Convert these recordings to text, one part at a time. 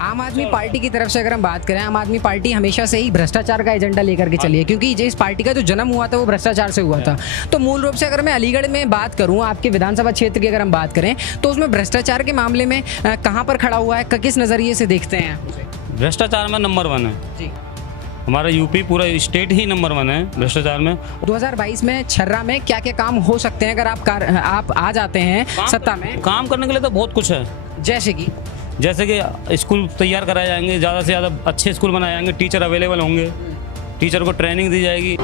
आम आदमी पार्टी की तरफ से अगर हम बात करें, आम आदमी पार्टी हमेशा से ही भ्रष्टाचार का एजेंडा लेकर के चली है, क्योंकि इस पार्टी का जो जन्म हुआ था वो भ्रष्टाचार से हुआ था। तो मूल रूप से अगर मैं अलीगढ़ में बात करूं, आपके विधानसभा क्षेत्र की अगर हम बात करें, तो उसमें भ्रष्टाचार के मामले में कहां पर खड़ा हुआ है, किस नज़रिए से देखते हैं? भ्रष्टाचार में नंबर 1 है जी। हमारा यूपी, पूरा स्टेट ही नंबर 1 है भ्रष्टाचार में। 2022 में छर्रा में क्या क्या काम हो सकते हैं अगर आप आ जाते हैं सत्ता में? काम करने के लिए तो बहुत कुछ है, जैसे कि स्कूल तैयार कराए जाएंगे, ज़्यादा से ज़्यादा अच्छे स्कूल बनाए जाएंगे, टीचर अवेलेबल होंगे, टीचर को ट्रेनिंग दी जाएगी।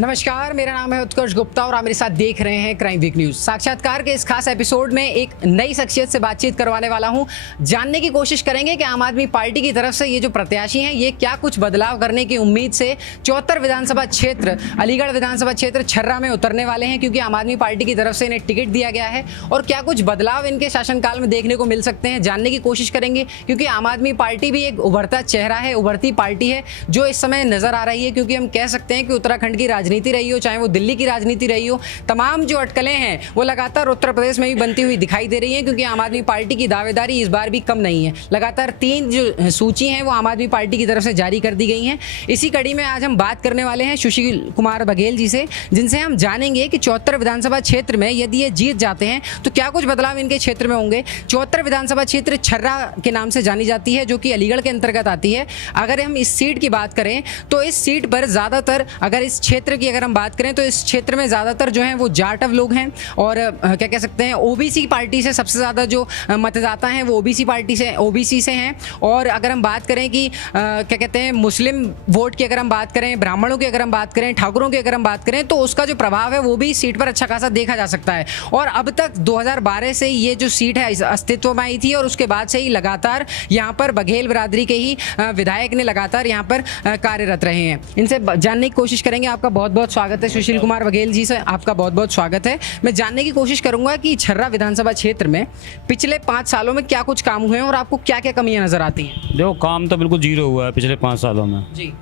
नमस्कार, मेरा नाम है उत्कर्ष गुप्ता और आप मेरे साथ देख रहे हैं क्राइम वीक न्यूज़। साक्षात्कार के इस खास एपिसोड में एक नई शख्सियत से बातचीत करवाने वाला हूं। जानने की कोशिश करेंगे कि आम आदमी पार्टी की तरफ से ये जो प्रत्याशी हैं, ये क्या कुछ बदलाव करने की उम्मीद से 74 विधानसभा क्षेत्र, अलीगढ़ विधानसभा क्षेत्र छर्रा में उतरने वाले हैं, क्योंकि आम आदमी पार्टी की तरफ से इन्हें टिकट दिया गया है। और क्या कुछ बदलाव इनके शासनकाल में देखने को मिल सकते हैं, जानने की कोशिश करेंगे, क्योंकि आम आदमी पार्टी भी एक उभरता चेहरा है, उभरती पार्टी है जो इस समय नजर आ रही है। क्योंकि हम कह सकते हैं कि उत्तराखंड की राजनीति रही हो, चाहे वो दिल्ली की राजनीति रही हो, तमाम जो अटकलें हैं वो लगातार उत्तर प्रदेश में भी बनती हुई दिखाई दे रही हैं, क्योंकि आम आदमी पार्टी की दावेदारी इस बार भी कम नहीं है। लगातार 3 जो सूची हैं वो आम आदमी पार्टी की तरफ से जारी कर दी गई हैं। इसी कड़ी में आज हम बात करने वाले हैं सुशील कुमार बघेल जी से, जिनसे हम जानेंगे कि 74 विधानसभा क्षेत्र में यदि ये जीत जाते हैं तो क्या कुछ बदलाव इनके क्षेत्र में होंगे। 74 विधानसभा क्षेत्र छर्रा के नाम से जानी जाती है, जो कि अलीगढ़ के अंतर्गत आती है। अगर हम इस सीट की बात करें तो इस सीट पर ज़्यादातर, अगर इस क्षेत्र की अगर हम बात करें तो इस क्षेत्र में ज़्यादातर जो हैं वो जाटव लोग हैं, और क्या कह सकते हैं ओबीसी पार्टी से सबसे ज़्यादा जो मतदाता हैं वो ओबीसी से हैं। और अगर हम बात करें कि क्या कहते हैं मुस्लिम वोट की अगर हम बात करें, ब्राह्मणों की अगर हम बात करें, ठाकुरों की अगर हम बात करें, तो उसका जो प्रभाव है वो भी सीट पर अच्छा खासा देखा जा सकता है। और अब तक 2012 से ये जो सीट है अस्तित्व में आई थी, और उसके बाद से ही लगातार यहाँ पर बघेल बिरादरी के ही विधायक ने लगातार यहाँ पर कार्यरत रहे हैं। इनसे जानने की कोशिश करेंगे। आपका बहुत बहुत स्वागत है सुशील कुमार बघेल जी, से आपका बहुत बहुत स्वागत है। मैं जानने की कोशिश करूंगा कि छर्रा विधानसभा क्षेत्र में पिछले 5 सालों में क्या कुछ काम हुए हैं और आपको क्या क्या कमियां नजर आती हैं? देखो, काम तो बिल्कुल जीरो हुआ है पिछले 5 सालों में जी।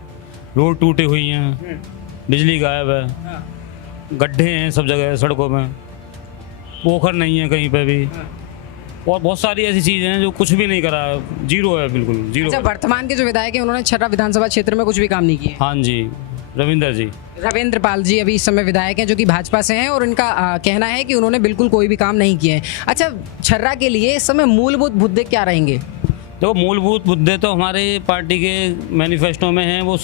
रोड टूटे हुई हैं, बिजली गायब है, गड्ढे हैं सब जगह सड़कों में, पोखर नहीं है कहीं पे भी, और बहुत सारी ऐसी चीज़ें हैं जो कुछ भी नहीं करा है, जीरो है, बिल्कुल जीरो। अच्छा, वर्तमान के जो विधायक हैं उन्होंने छर्रा विधानसभा क्षेत्र में कुछ भी काम नहीं किए? हाँ जी, रविंद्र पाल जी अभी इस समय विधायक हैं, जो कि भाजपा से हैं, और इनका कहना है कि उन्होंने बिल्कुल कोई भी काम नहीं किए हैं। अच्छा, छर्रा के लिए इस समय मूलभूत मुद्दे क्या रहेंगे? देखो, मूलभूत मुद्दे तो हमारे पार्टी के मैनिफेस्टो में हैं, वो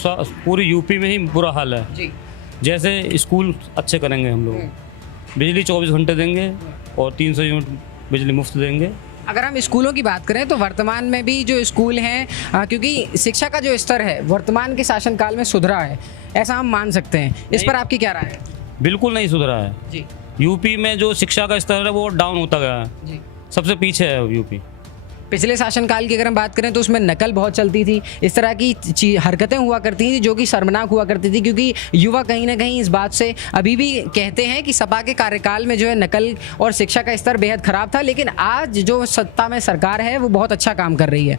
पूरी यूपी में ही बुरा हाल है जी। जैसे स्कूल अच्छे करेंगे हम लोग, बिजली 24 घंटे देंगे और 300 यूनिट बिजली मुफ्त देंगे। अगर हम स्कूलों की बात करें तो वर्तमान में भी जो स्कूल हैं, क्योंकि शिक्षा का जो स्तर है वर्तमान के शासनकाल में सुधरा है, ऐसा हम मान सकते हैं। इस पर आपकी क्या राय है? बिल्कुल नहीं सुधरा है जी। यूपी में जो शिक्षा का स्तर है वो डाउन होता गया है जी। सबसे पीछे है यूपी। पिछले शासनकाल की अगर हम बात करें तो उसमें नकल बहुत चलती थी, इस तरह की हरकतें हुआ करती थी जो कि शर्मनाक हुआ करती थी, क्योंकि युवा कहीं ना कहीं इस बात से अभी भी कहते हैं कि सपा के कार्यकाल में जो है नकल और शिक्षा का स्तर बेहद खराब था, लेकिन आज जो सत्ता में सरकार है वो बहुत अच्छा काम कर रही है।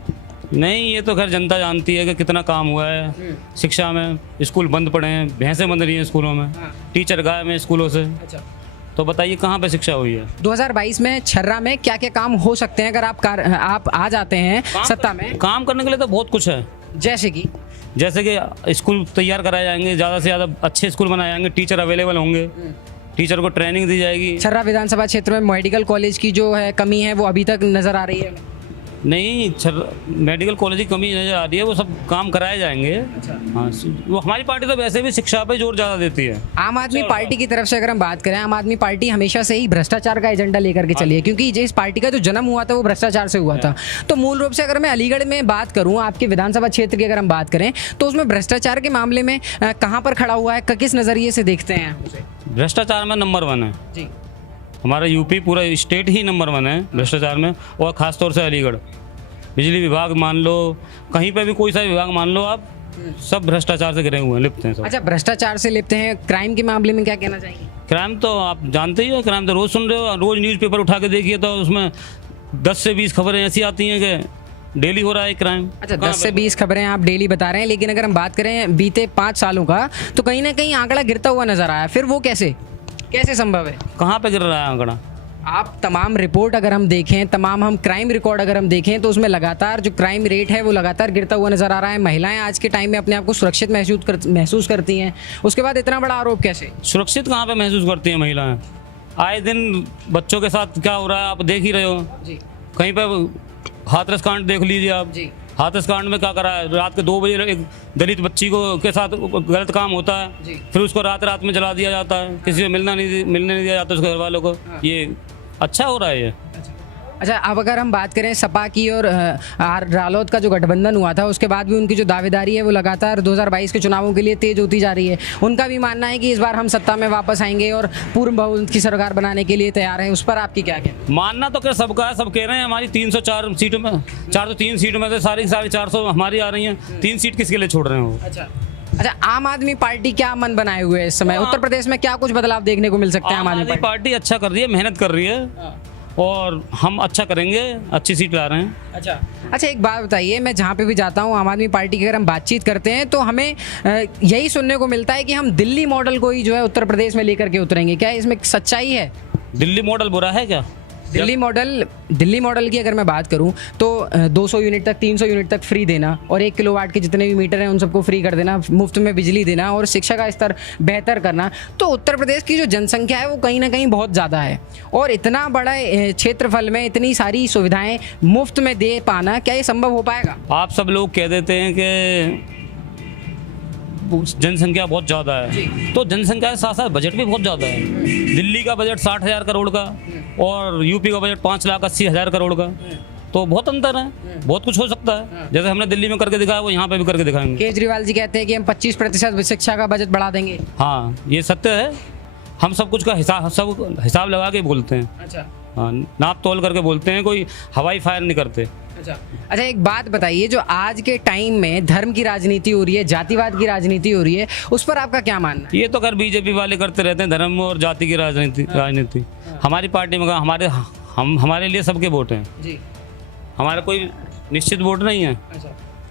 नहीं, ये तो खैर जनता जानती है कि कितना काम हुआ है शिक्षा में। स्कूल बंद पड़े हैं, भैंसें बंद रही हैं स्कूलों में, टीचर गायब हैं स्कूलों से। अच्छा, तो बताइए कहाँ पे शिक्षा हुई है? 2022 में छर्रा में क्या क्या काम हो सकते हैं अगर आप आ जाते हैं सत्ता में? काम करने के लिए तो बहुत कुछ है, जैसे कि स्कूल तैयार कराए जाएंगे, ज़्यादा से ज़्यादा अच्छे स्कूल बनाए जाएंगे, टीचर अवेलेबल होंगे, टीचर को ट्रेनिंग दी जाएगी। छर्रा विधानसभा क्षेत्र में मेडिकल कॉलेज की जो है कमी है वो अभी तक नज़र आ रही है? नहीं, मेडिकल कॉलेज की कमी नज़र आ रही है, वो सब काम कराए जाएंगे। अच्छा। हाँ, वो हमारी पार्टी तो वैसे भी शिक्षा पे जोर ज़्यादा देती है। आम आदमी पार्टी की तरफ से अगर हम बात करें, आम आदमी पार्टी हमेशा से ही भ्रष्टाचार का एजेंडा लेकर के चली है, क्योंकि इस पार्टी का जो जन्म हुआ था वो भ्रष्टाचार से हुआ था। तो मूल रूप से अगर मैं अलीगढ़ में बात करूं, आपके विधानसभा क्षेत्र की अगर हम बात करें, तो उसमें भ्रष्टाचार के मामले में कहाँ पर खड़ा हुआ है, किस नज़रिए से देखते हैं? भ्रष्टाचार में नंबर 1 है जी। हमारा यूपी, पूरा स्टेट ही नंबर 1 है भ्रष्टाचार में, और ख़ासतौर से अलीगढ़। बिजली विभाग मान लो, कहीं पे भी कोई सा विभाग मान लो आप, सब भ्रष्टाचार से घिरे हुए हैं, लिप्त हैं सब। अच्छा, भ्रष्टाचार से लिप्त हैं। क्राइम के मामले में क्या कहना चाहेंगे? क्राइम तो आप जानते ही हो, क्राइम तो रोज़ सुन रहे हो, रोज़ न्यूज़पेपर उठा के देखिए तो उसमें 10 से 20 खबरें ऐसी आती हैं कि डेली हो रहा है क्राइम। अच्छा, 10 से 20 खबरें आप डेली बता रहे हैं, लेकिन अगर हम बात करें बीते 5 सालों का, तो कहीं ना कहीं आंकड़ा गिरता हुआ नजर आया। फिर वो कैसे? कैसे संभव है? कहाँ पे गिर रहा है आंकड़ा? आप तमाम रिपोर्ट अगर हम देखें, तमाम हम क्राइम रिकॉर्ड अगर हम देखें तो उसमें लगातार जो क्राइम रेट है वो लगातार गिरता हुआ नजर आ रहा है। महिलाएं आज के टाइम में अपने आप को सुरक्षित महसूस करती हैं, उसके बाद इतना बड़ा आरोप कैसे? सुरक्षित कहाँ पे महसूस करती हैं महिलाएं? आए दिन बच्चों के साथ क्या हो रहा है आप देख ही रहे हो। जी कहीं पे हाथरस कांड देख लीजिए आप। जी हाथरस कांड में क्या करा है, रात के 2 बजे एक दलित बच्ची को के साथ गलत काम होता है, जी। फिर उसको रात रात में जला दिया जाता है, किसी से मिलने नहीं दिया जाता उसके घर वालों को। ये अच्छा हो रहा है ये? अच्छा, अब अगर हम बात करें सपा की और रालोद का जो गठबंधन हुआ था उसके बाद भी उनकी जो दावेदारी है वो लगातार 2022 के चुनावों के लिए तेज होती जा रही है। उनका भी मानना है कि इस बार हम सत्ता में वापस आएंगे और पूर्ण बहुमत की सरकार बनाने के लिए तैयार हैं। उस पर आपकी क्या कहना? मानना तो क्या सबका है, सब कह रहे हैं हमारी 304 सीटों में 403 सीटों में से सारी 450 हमारी आ रही हैं। 3 सीट किसके लिए छोड़ रहे हैं वो? अच्छा, आम आदमी पार्टी क्या मन बनाए हुए है इस समय? उत्तर प्रदेश में क्या कुछ बदलाव देखने को मिल सकते हैं? आम आदमी पार्टी अच्छा कर रही है, मेहनत कर रही है और हम अच्छा करेंगे, अच्छी सीट ला रहे हैं। अच्छा, एक बात बताइए, मैं जहाँ पे भी जाता हूँ आम आदमी पार्टी की अगर हम बातचीत करते हैं तो हमें यही सुनने को मिलता है कि हम दिल्ली मॉडल को ही जो है उत्तर प्रदेश में लेकर के उतरेंगे। क्या इसमें सच्चाई है? दिल्ली मॉडल बुरा है क्या? दिल्ली मॉडल की अगर मैं बात करूं तो 200 यूनिट तक 300 यूनिट तक फ्री देना और 1 किलोवाट के जितने भी मीटर हैं उन सबको फ्री कर देना, मुफ्त में बिजली देना और शिक्षा का स्तर बेहतर करना। तो उत्तर प्रदेश की जो जनसंख्या है वो कहीं ना कहीं बहुत ज़्यादा है और इतना बड़ा क्षेत्रफल में इतनी सारी सुविधाएं मुफ्त में दे पाना, क्या ये संभव हो पाएगा? आप सब लोग कह देते हैं कि जनसंख्या बहुत ज़्यादा है, तो जनसंख्या के साथ साथ बजट भी बहुत ज़्यादा है। दिल्ली का बजट 60,000 करोड़ का और यूपी का बजट 5,80,000 करोड़ का, तो बहुत अंतर है। बहुत कुछ हो सकता है, जैसे हमने दिल्ली में करके दिखाया वो यहाँ पे भी करके दिखाएंगे। केजरीवाल जी कहते हैं कि हम 25% शिक्षा का बजट बढ़ा देंगे। हाँ, ये सत्य है। हम सब कुछ का हिसाब लगा के बोलते हैं। अच्छा, हाँ, नाप तोल करके बोलते हैं, कोई हवाई फायर नहीं करते। अच्छा, एक बात बताइए, जो आज के टाइम में धर्म की राजनीति हो रही है, जातिवाद की राजनीति हो रही है, उस पर आपका क्या मानना है? ये तो खैर बीजेपी वाले करते रहते हैं, धर्म और जाति की राजनीति। हमारी पार्टी में हमारे लिए सबके वोट हैं जी। हमारा कोई निश्चित वोट नहीं है।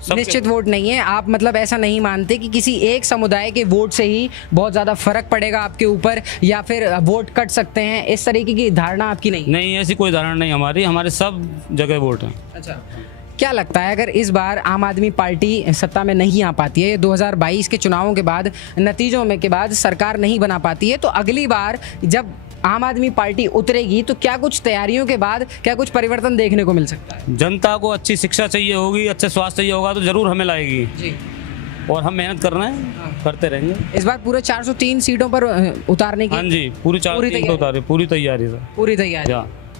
निश्चित वोट नहीं है? आप मतलब ऐसा नहीं मानते कि किसी एक समुदाय के वोट से ही बहुत ज़्यादा फर्क पड़ेगा आपके ऊपर या फिर वोट कट सकते हैं, इस तरीके की धारणा आपकी नहीं? नहीं, ऐसी कोई धारणा नहीं हमारे सब जगह वोट हैं। अच्छा, क्या लगता है अगर इस बार आम आदमी पार्टी सत्ता में नहीं आ पाती है, 2022 के चुनावों के बाद नतीजों में के बाद सरकार नहीं बना पाती है, तो अगली बार जब आम आदमी पार्टी उतरेगी तो क्या कुछ तैयारियों के बाद क्या कुछ परिवर्तन देखने को मिल सकता है? जनता को अच्छी शिक्षा चाहिए होगी, अच्छा स्वास्थ्य चाहिए होगा तो जरूर हमें लाएगी जी। और हम मेहनत कर रहे हैं, करते रहेंगे। इस बार पूरे 403 सीटों पर उतारने की? हाँ जी, पूरी तैयारी। पूरी तैयारी।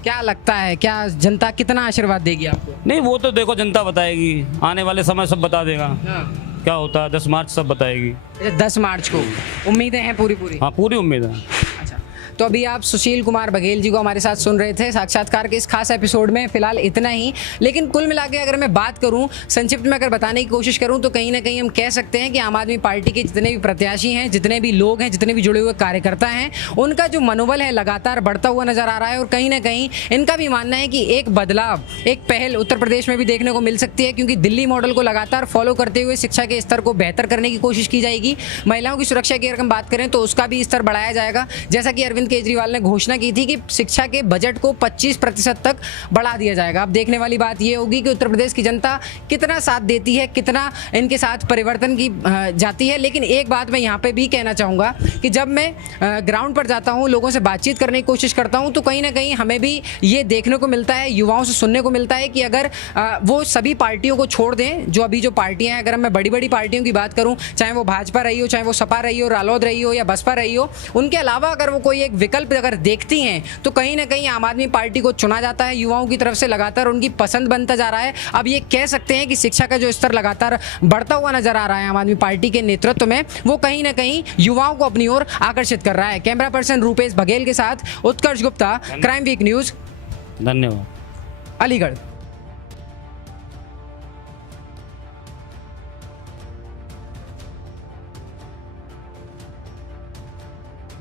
क्या लगता है, क्या जनता कितना आशीर्वाद देगी आपको? नहीं, वो तो देखो जनता बताएगी, आने वाले समय सब बता देगा क्या होता है। 10 मार्च सब बताएगी। 10 मार्च को उम्मीदें हैं पूरी? हाँ, पूरी उम्मीद है। अच्छा, तो अभी आप सुशील कुमार बघेल जी को हमारे साथ सुन रहे थे साक्षात्कार के इस खास एपिसोड में। फिलहाल इतना ही, लेकिन कुल मिला के अगर मैं बात करूं, संक्षिप्त में अगर बताने की कोशिश करूं तो कहीं ना कहीं हम कह सकते हैं कि आम आदमी पार्टी के जितने भी प्रत्याशी हैं, जितने भी लोग हैं, जितने भी जुड़े हुए कार्यकर्ता हैं, उनका जो मनोबल है लगातार बढ़ता हुआ नजर आ रहा है और कहीं ना कहीं इनका भी मानना है कि एक बदलाव, एक पहल उत्तर प्रदेश में भी देखने को मिल सकती है, क्योंकि दिल्ली मॉडल को लगातार फॉलो करते हुए शिक्षा के स्तर को बेहतर करने की कोशिश की जाएगी। महिलाओं की सुरक्षा की अगर हम बात करें तो उसका भी स्तर बढ़ाया जाएगा, जैसा कि अरविंद केजरीवाल ने घोषणा की थी कि शिक्षा के बजट को 25% तक बढ़ा दिया जाएगा। अब देखने वाली बात यह होगी कि उत्तर प्रदेश की जनता कितना साथ देती है, कितना इनके साथ परिवर्तन की जाती है। लेकिन एक बात मैं यहाँ पे भी कहना चाहूँगा कि जब मैं ग्राउंड पर जाता हूँ, लोगों से बातचीत करने की कोशिश करता हूँ, तो कहीं ना कहीं हमें भी ये देखने को मिलता है, युवाओं से सुनने को मिलता है कि अगर वो सभी पार्टियों को छोड़ दें, जो अभी जो पार्टियाँ हैं, अगर मैं बड़ी बड़ी पार्टियों की बात करूँ, चाहे वो भाजपा रही हो, चाहे वो सपा रही हो, रालोद रही हो या बसपा रही हो, उनके अलावा अगर वो कोई एक विकल्प अगर देखती हैं तो कहीं ना कहीं आम आदमी पार्टी को चुना जाता है। युवाओं की तरफ से लगातार उनकी पसंद बनता जा रहा है। अब ये कह सकते हैं कि शिक्षा का जो स्तर लगातार बढ़ता हुआ नजर आ रहा है आम आदमी पार्टी के नेतृत्व में, वो कहीं ना कहीं युवाओं को अपनी ओर आकर्षित कर रहा है। कैमरा पर्सन रूपेश बघेल के साथ उत्कर्ष गुप्ता, क्राइम वीक न्यूज, धन्यवाद। अलीगढ़।